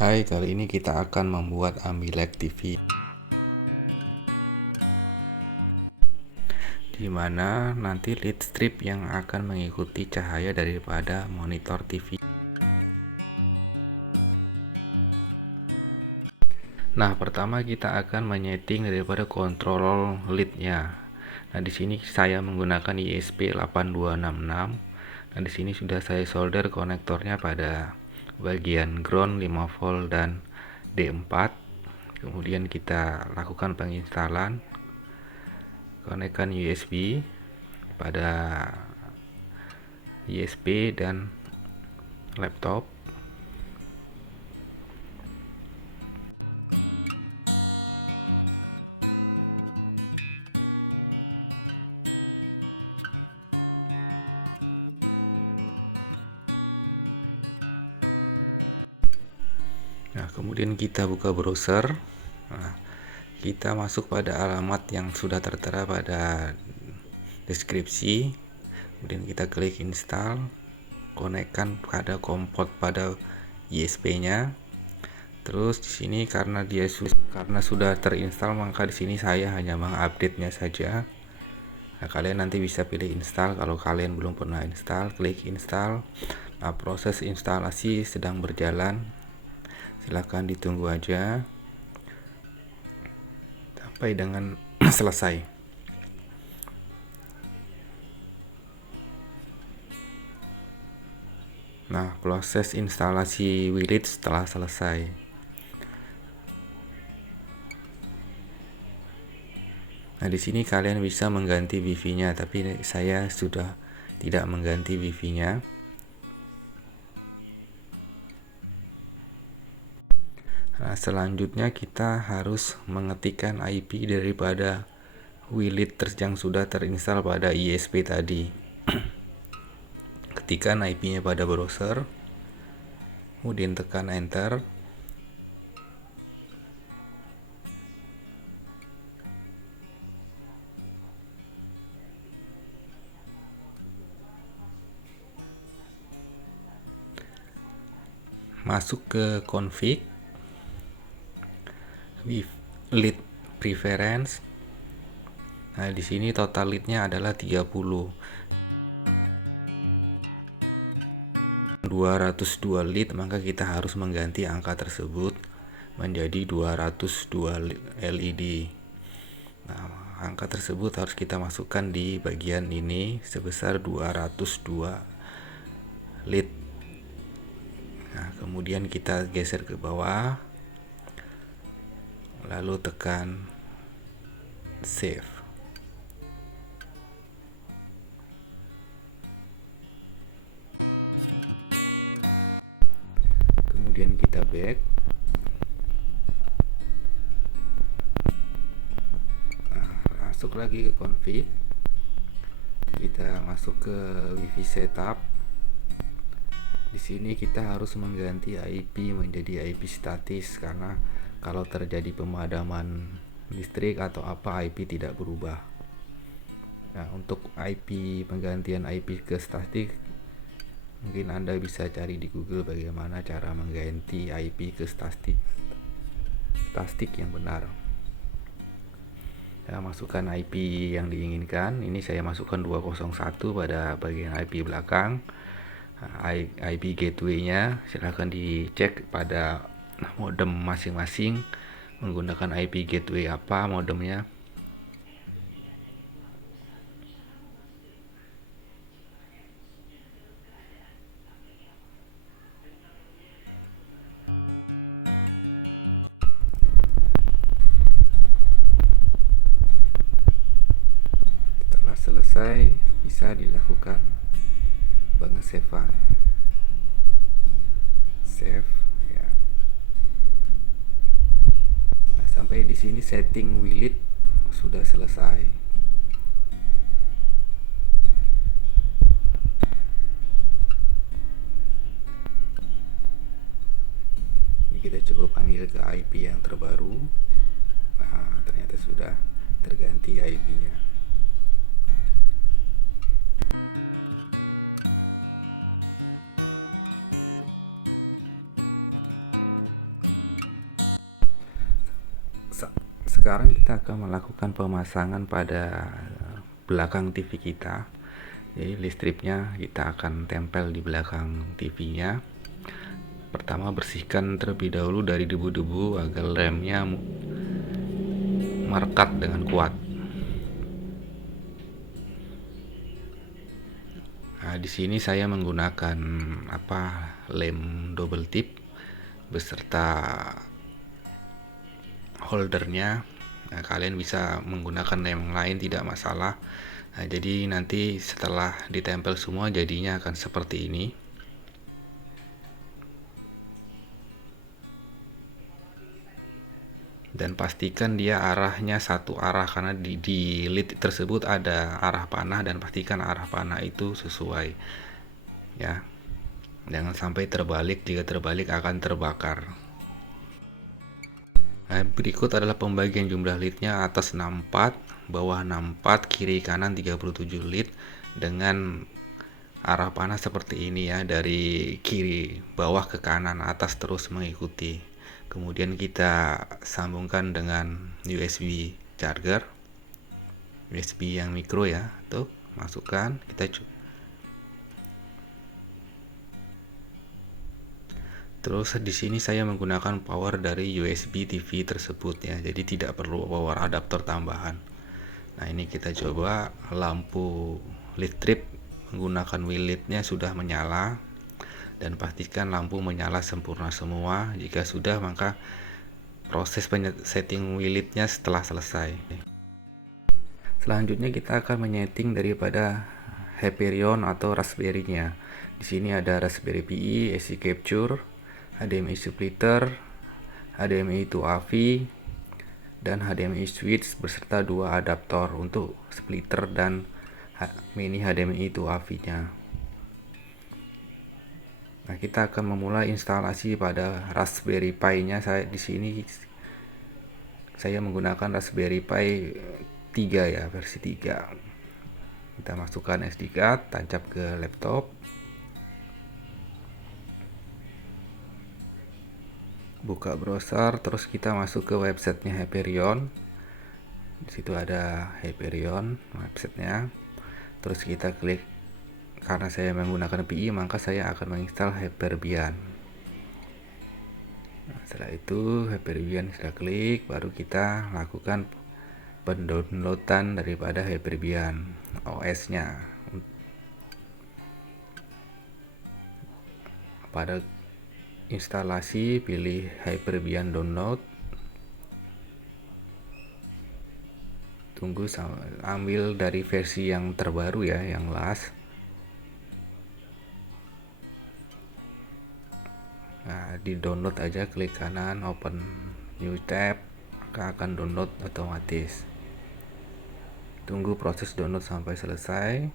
Hai, kali ini kita akan membuat AmbiLed TV, di mana nanti lead strip yang akan mengikuti cahaya daripada monitor TV. Nah, pertama kita akan menyeting daripada kontrol leadnya. Nah, di sini saya menggunakan ISP8266. Nah, di sini sudah saya solder konektornya pada bagian ground 5 volt dan D4. Kemudian kita lakukan penginstalan, konekkan USB pada USB dan laptop. Nah, kemudian kita buka browser. Nah, kita masuk pada alamat yang sudah tertera pada deskripsi. Kemudian kita klik install, konekkan pada kompot pada USB-nya. Terus di sini karena sudah terinstall, maka di sini saya hanya mengupdate-nya saja. Nah, kalian nanti bisa pilih install. Kalau kalian belum pernah install, klik install. Nah, proses instalasi sedang berjalan. Silahkan ditunggu aja sampai dengan selesai. Nah, proses instalasi WeLead setelah selesai. Nah, di sini kalian bisa mengganti wifi-nya, tapi saya sudah tidak mengganti wifi-nya. Nah, selanjutnya kita harus mengetikkan IP daripada WeLead yang sudah terinstall pada ISP tadi. Ketikkan IP-nya pada browser, kemudian tekan enter. Masuk ke config, lead preference. Nah, di sini total leadnya adalah 30. 202 lead, maka kita harus mengganti angka tersebut menjadi 202 LED. Nah, angka tersebut harus kita masukkan di bagian ini sebesar 202 lead. Nah, kemudian kita geser ke bawah, lalu tekan save. Kemudian kita back. Nah, masuk lagi ke config. Kita masuk ke wifi setup. Di sini kita harus mengganti IP menjadi IP statis, karena kalau terjadi pemadaman listrik atau apa, IP tidak berubah. Nah, untuk penggantian IP ke statis, mungkin Anda bisa cari di Google bagaimana cara mengganti IP ke statis yang benar. Ya, masukkan IP yang diinginkan. Ini saya masukkan 201 pada bagian IP belakang. IP gateway-nya silahkan dicek pada modem masing-masing, menggunakan IP gateway apa modemnya. Setelah selesai, bisa dilakukan pengesavean. Save ya. Nah, sampai di sini setting WeLead sudah selesai. Ini kita coba panggil ke IP yang terbaru. Nah, ternyata sudah terganti IP-nya. Sekarang kita akan melakukan pemasangan pada belakang TV kita. Jadi listriknya kita akan tempel di belakang TV-nya. Pertama, bersihkan terlebih dahulu dari debu-debu agar remnya merekat dengan kuat. Nah, di sini saya menggunakan lem double tip beserta holdernya. Nah, kalian bisa menggunakan lem lain, tidak masalah. Nah, jadi nanti setelah ditempel semua jadinya akan seperti ini. Dan pastikan dia arahnya satu arah, karena di lid tersebut ada arah panah, dan pastikan arah panah itu sesuai ya, jangan sampai terbalik. Jika terbalik akan terbakar. Nah, berikut adalah pembagian jumlah lidnya: atas 64, bawah 64, kiri kanan 37 lid dengan arah panah seperti ini ya, dari kiri bawah ke kanan, atas terus mengikuti. Kemudian kita sambungkan dengan USB charger, USB yang mikro ya. Tuh, masukkan, Terus di sini saya menggunakan power dari USB TV tersebut ya, jadi tidak perlu power adapter tambahan. Nah, ini kita coba lampu lead trip menggunakan wheel leadnya sudah menyala, dan pastikan lampu menyala sempurna semua. Jika sudah, maka proses setting wheel leadnya setelah selesai. Selanjutnya kita akan menyeting daripada Hyperion atau Raspberry-nya. Di sini ada Raspberry Pi, AC Capture, HDMI splitter, HDMI to AV, dan HDMI switch beserta 2 adaptor untuk splitter dan mini HDMI to AV-nya. Nah, kita akan memulai instalasi pada Raspberry Pi-nya. Di sini saya menggunakan Raspberry Pi 3 ya, versi 3. Kita masukkan SD card, tancap ke laptop. Buka browser, terus kita masuk ke websitenya Hyperion. Di situ ada Hyperion websitenya. Terus kita klik. Karena saya menggunakan Pi, maka saya akan menginstal Hyperion. Nah, setelah itu Hyperion sudah klik, baru kita lakukan pendownloadan daripada Hyperion OS-nya. Pada instalasi, pilih Hyperion download. Tunggu ambil dari versi yang terbaru ya, yang last. Di download aja, klik kanan, open new tab, maka akan download otomatis. Tunggu proses download sampai selesai.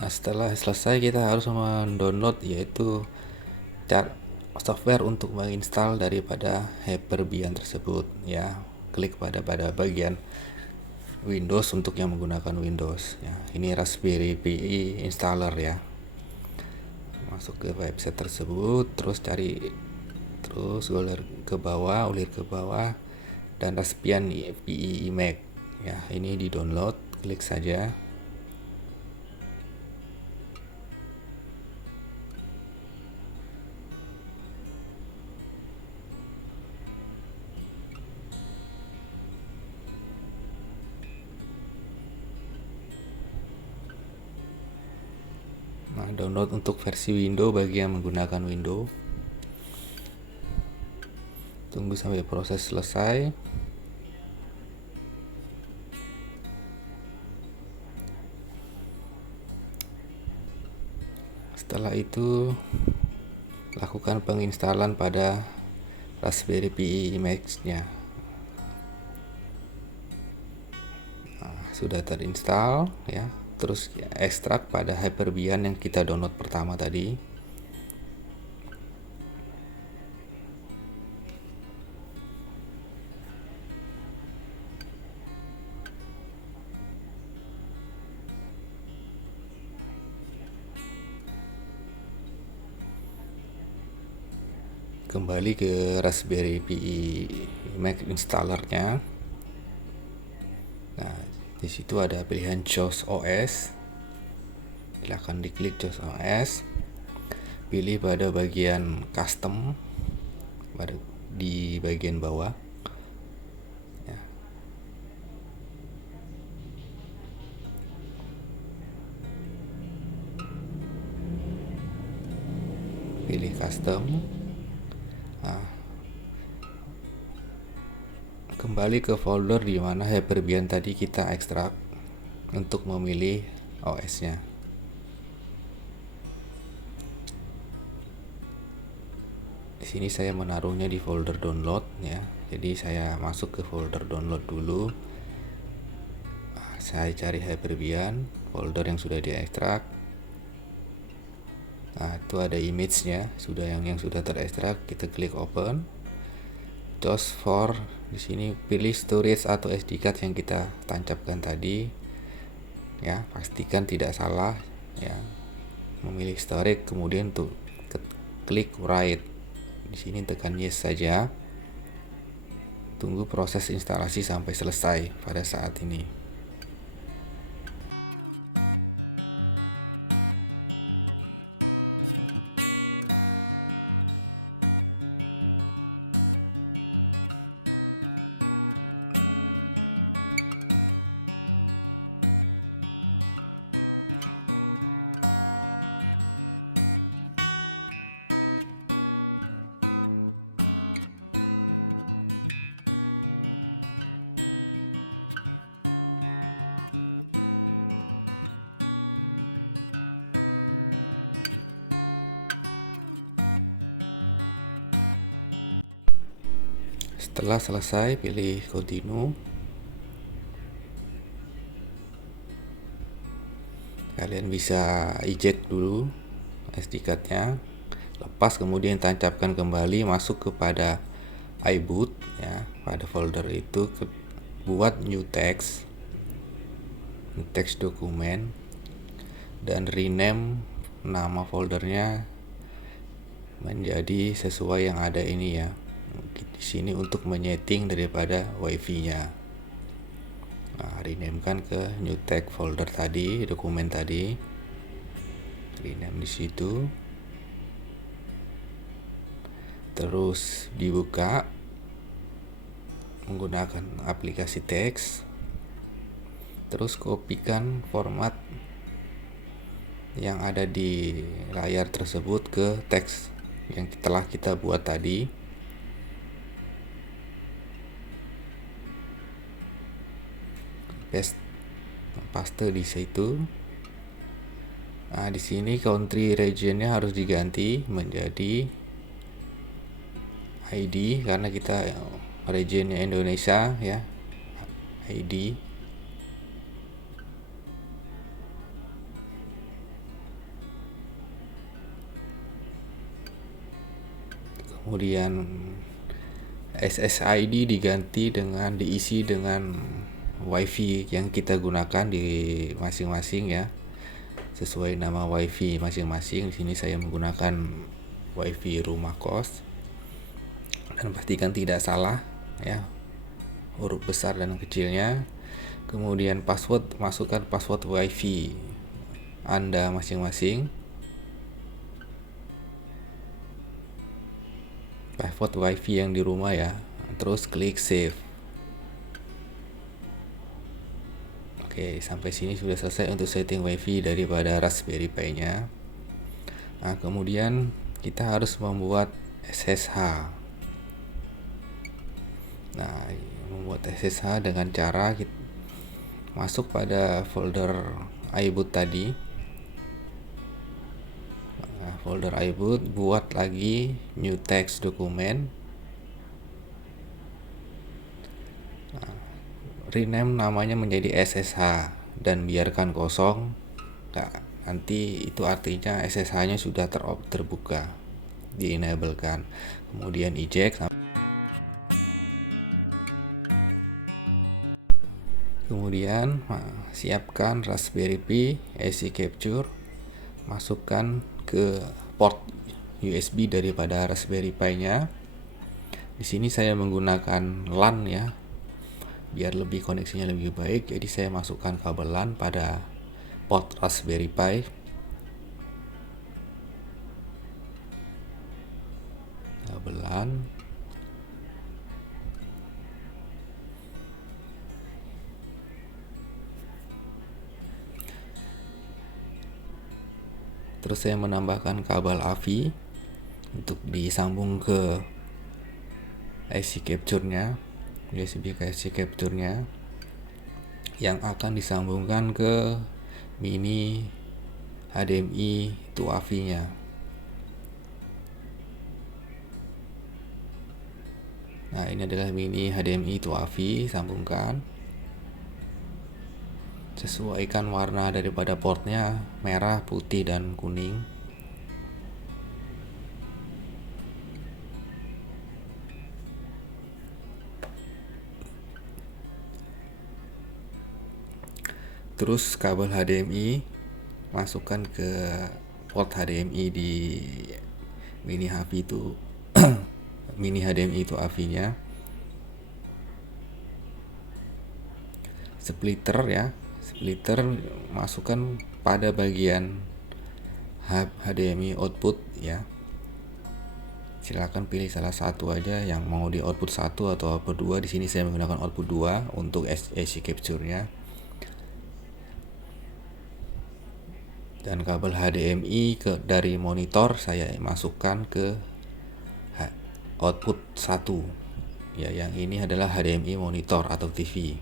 Nah, setelah selesai kita harus mendownload yaitu software untuk menginstal daripada Hyperion tersebut ya. Klik pada bagian Windows untuk yang menggunakan Windows ya. Ini Raspberry Pi installer ya. Masuk ke website tersebut, terus ulir ke bawah dan Raspbian Pi Imac ya. Ini di download, klik saja. Download untuk versi Windows bagi yang menggunakan Windows. Tunggu sampai proses selesai. Setelah itu lakukan penginstalan pada Raspberry Pi Imac-nya. Nah, sudah terinstall ya. Terus ekstrak pada Hyperion yang kita download pertama tadi. kembali ke Raspberry Pi Mac installernya. Nah, di situ ada pilihan Choose OS. Silahkan diklik Choose OS. Pilih pada bagian custom di bagian bawah. Ya. Pilih custom. Nah, kembali ke folder di mana Hyper-Bian tadi kita ekstrak untuk memilih OS-nya. Di sini saya menaruhnya di folder download ya. Jadi saya masuk ke folder download dulu. Nah, saya cari Hyper-Bian, folder yang sudah diekstrak. Nah, itu ada image-nya, sudah yang sudah terekstrak. Kita klik open. Choose for, di sini pilih storage atau SD card yang kita tancapkan tadi. Ya, pastikan tidak salah ya. Memilih storage, kemudian tuh klik write. Di sini tekan yes saja. Tunggu proses instalasi sampai selesai pada saat ini. Setelah selesai, pilih continue. Kalian bisa eject dulu SD card-nya, lepas, kemudian tancapkan kembali, masuk kepada iBoot ya, pada folder itu buat new text dokumen, dan rename nama foldernya menjadi sesuai yang ada ini ya. Di sini untuk menyeting daripada wifi-nya. Nah, rename-kan ke new text folder tadi, dokumen tadi. Rename di situ. Terus dibuka menggunakan aplikasi teks. Terus kopikan format yang ada di layar tersebut ke teks yang telah kita buat tadi. Paste di situ. Nah, di sini country regionnya harus diganti menjadi ID karena kita regionnya Indonesia ya. ID. Kemudian SSID diganti dengan diisi dengan wifi yang kita gunakan di masing-masing ya, sesuai nama wifi masing-masing. Di sini saya menggunakan wifi rumah kos, dan pastikan tidak salah ya, huruf besar dan kecilnya. Kemudian password, masukkan password wifi Anda masing-masing, password wifi yang di rumah ya. Terus klik save. Oke, sampai sini sudah selesai untuk setting wifi daripada Raspberry Pi-nya. Nah, kemudian kita harus membuat SSH. Nah, membuat SSH dengan cara kita masuk pada folder iBoot tadi. Nah, folder iBoot, buat lagi new text dokumen. Rename namanya menjadi SSH dan biarkan kosong. Nanti itu artinya SSH-nya sudah terbuka, di enablekan. Kemudian eject. Kemudian siapkan Raspberry Pi IC capture, masukkan ke port USB daripada Raspberry Pi-nya. Di sini saya menggunakan LAN ya, biar lebih koneksinya lebih baik. Jadi saya masukkan kabel LAN pada port Raspberry Pi. Kabel LAN. Terus saya menambahkan kabel AVI untuk disambung ke IC capture-nya, USB ke IC capture-nya, yang akan disambungkan ke mini HDMI to AVI-nya. Nah, ini adalah mini HDMI to AVI, sambungkan. Sesuaikan warna daripada portnya, merah, putih, dan kuning. Terus kabel HDMI masukkan ke port HDMI di mini HV itu mini HDMI itu AV-nya. Splitter ya, splitter masukkan pada bagian HDMI output ya. Silakan pilih salah satu aja yang mau di output 1 atau output 2. Di sini saya menggunakan output 2 untuk IC capture-nya. Dan kabel HDMI dari monitor saya masukkan ke output 1 ya, yang ini adalah HDMI monitor atau TV.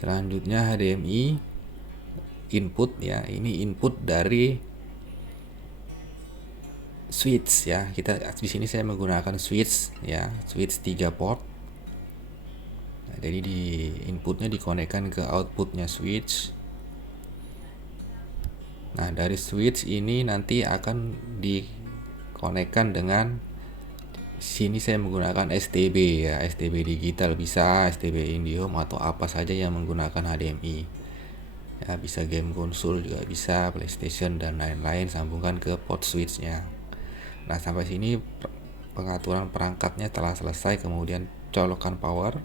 Selanjutnya HDMI input ya, ini input dari switch ya. Kita di sini saya menggunakan switch ya, switch 3 port. Nah, jadi di inputnya dikonekkan ke outputnya switch. Nah, dari switch ini nanti akan dikonekkan dengan sini saya menggunakan STB ya, STB digital bisa, STB IndiHome atau apa saja yang menggunakan HDMI. Ya, bisa game konsol juga bisa, PlayStation dan lain-lain, sambungkan ke port switchnya. Nah, sampai sini pengaturan perangkatnya telah selesai. Kemudian colokan power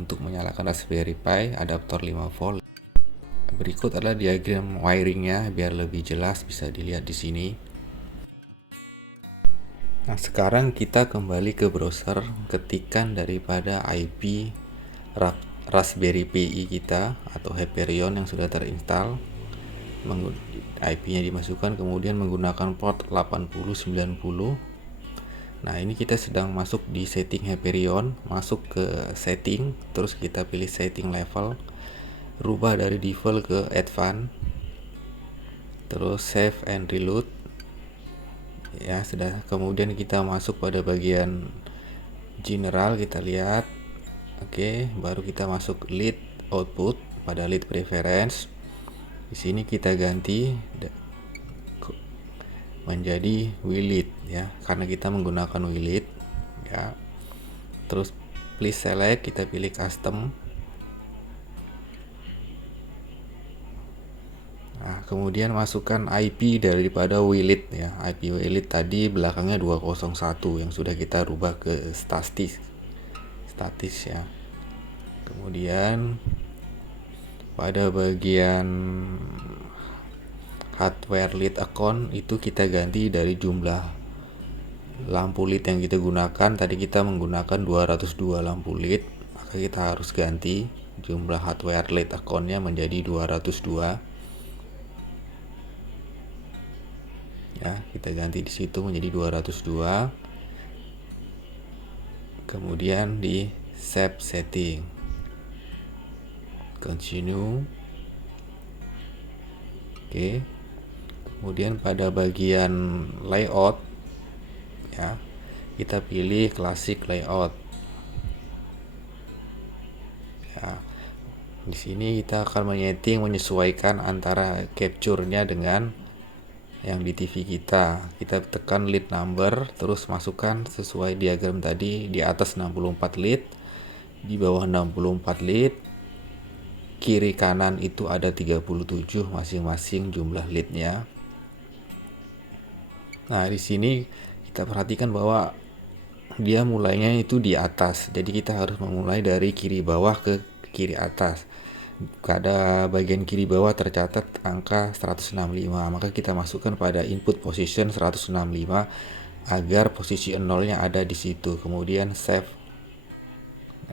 untuk menyalakan Raspberry Pi, adaptor 5 volt. Berikut adalah diagram wiringnya biar lebih jelas, bisa dilihat di sini. Nah, sekarang kita kembali ke browser, ketikan daripada IP Raspberry Pi kita atau Hyperion yang sudah terinstall. IP-nya dimasukkan, kemudian menggunakan port 8090. Nah, ini kita sedang masuk di setting Hyperion, masuk ke setting, terus kita pilih setting level, rubah dari default ke advance, terus save and reload ya. Sudah, kemudian kita masuk pada bagian general, kita lihat. Oke, baru kita masuk lead output pada lead preference. Di sini kita ganti menjadi WLEAD ya, karena kita menggunakan WLEAD ya. Terus please select, kita pilih custom. Nah, kemudian masukkan IP daripada WLEAD ya. IP WLEAD tadi belakangnya 201 yang sudah kita rubah ke statis ya. Kemudian pada bagian hardware lead account itu kita ganti dari jumlah lampu LED yang kita gunakan. Tadi kita menggunakan 202 lampu LED, maka kita harus ganti jumlah hardware LED accountnya menjadi 202 ya. Kita ganti di situ menjadi 202. Kemudian di save setting, continue. Oke. Kemudian pada bagian layout ya, kita pilih classic layout ya. Di sini kita akan menyesuaikan antara capture-nya dengan yang di TV kita. Kita tekan lead number, terus masukkan sesuai diagram tadi, di atas 64 lead, di bawah 64 lead, kiri kanan itu ada 37 masing-masing jumlah leadnya. Nah, di sini kita perhatikan bahwa dia mulainya itu di atas. Jadi kita harus memulai dari kiri bawah ke kiri atas. Pada bagian kiri bawah tercatat angka 165, maka kita masukkan pada input position 165 agar posisi nolnya ada di situ. Kemudian save.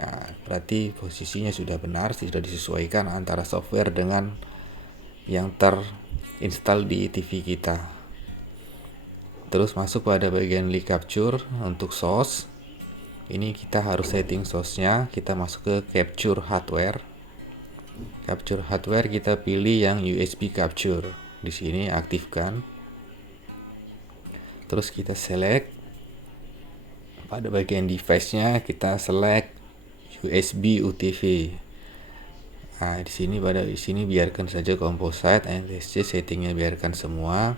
Nah, berarti posisinya sudah benar, sudah disesuaikan antara software dengan yang terinstall di TV kita. Terus masuk pada bagian leak capture untuk source. Ini kita harus setting source-nya. Kita masuk ke capture hardware. Capture hardware kita pilih yang USB capture. Di sini aktifkan. Terus kita select. Pada bagian device-nya kita select USB UTV. Nah, di sini biarkan saja composite, NTSC settingnya biarkan semua.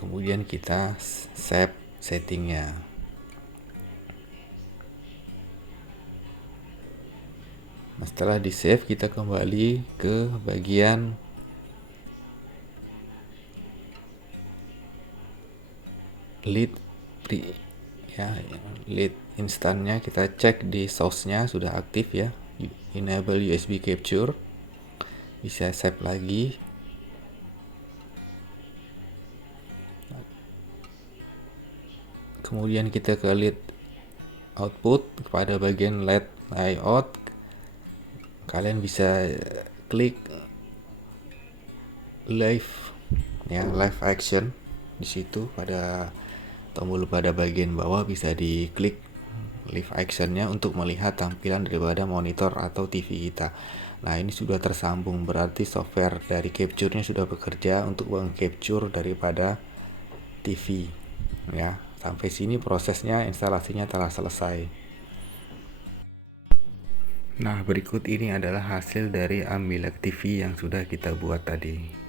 Kemudian kita save settingnya. Nah, setelah di save kita kembali ke bagian lead ya, lead instannya kita cek di source-nya sudah aktif ya, enable USB capture, bisa save lagi. Kemudian kita ke lead output, pada bagian LED layout kalian bisa klik live ya, live action. Di situ pada tombol pada bagian bawah bisa diklik live actionnya untuk melihat tampilan daripada monitor atau TV kita. Nah, ini sudah tersambung, berarti software dari capture-nya sudah bekerja untuk meng-capture daripada TV ya. Sampai sini prosesnya, instalasinya telah selesai. Nah, berikut ini adalah hasil dari Ambilight TV yang sudah kita buat tadi.